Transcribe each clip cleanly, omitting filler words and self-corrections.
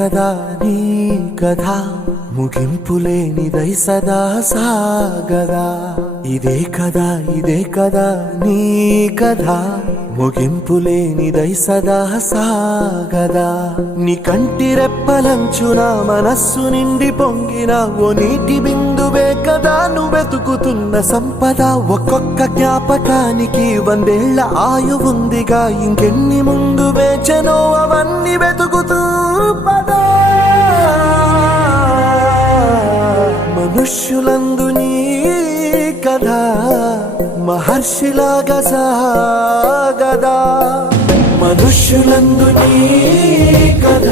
కదా నీ కథ ముగింపులేనిదై సదా సాగదా. ఇదే కదా నీ కథ ముగింపులేనిదై సదా సాగదా. నీ కంటి రెప్పలంచున మనస్సు నిండి పొంగిన ఓ నీటి బిందువే కదా నువ్వెతుకుతున్న సంపద. ఒక్కొక్క జ్ఞాపకానికి 100 ఏళ్ల ఆయువుందిగా, ఇంకెన్ని ముందు వేచనో అవన్నీ వెతుకుతూ పదా. మనుష్యులందు నీ కథ మహర్షిలాగా సాగదా. మనుష్యులందు నీ కథ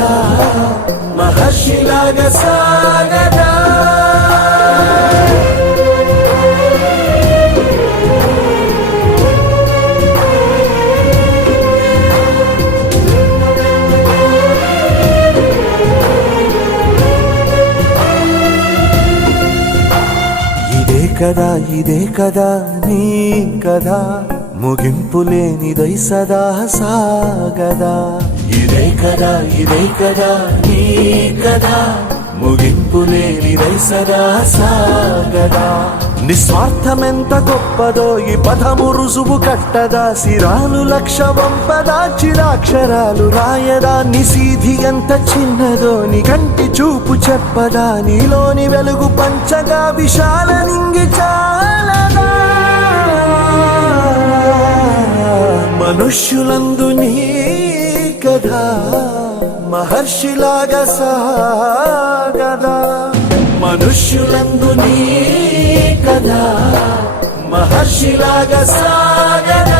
మహర్షిలాగా సాగదా. ఇదే కదా నీ కథ ముగింపులేనిదై సదా సాగదా. ఇదే కదా నీ కథ ముగింపులేనిదై సదా సాగదా. నిస్వార్థమెంత గొప్పదో ఈ పదము రుజువు కట్టదా. సిరాలు 1,00,000 వంపదా, చిరాక్షరాలు రాయదా. నిశీధి ఎంత చిన్నదో నీ కంటి చూపు చెప్పదా. నీలోని వెలుగు పంచగా విశాల నింగి చాలదా. మనుష్యులందు నీ కథ మహర్షిలాగా సాగదా. మనుష్యులందు నీ కథ మహర్షిలాగా సాగదా.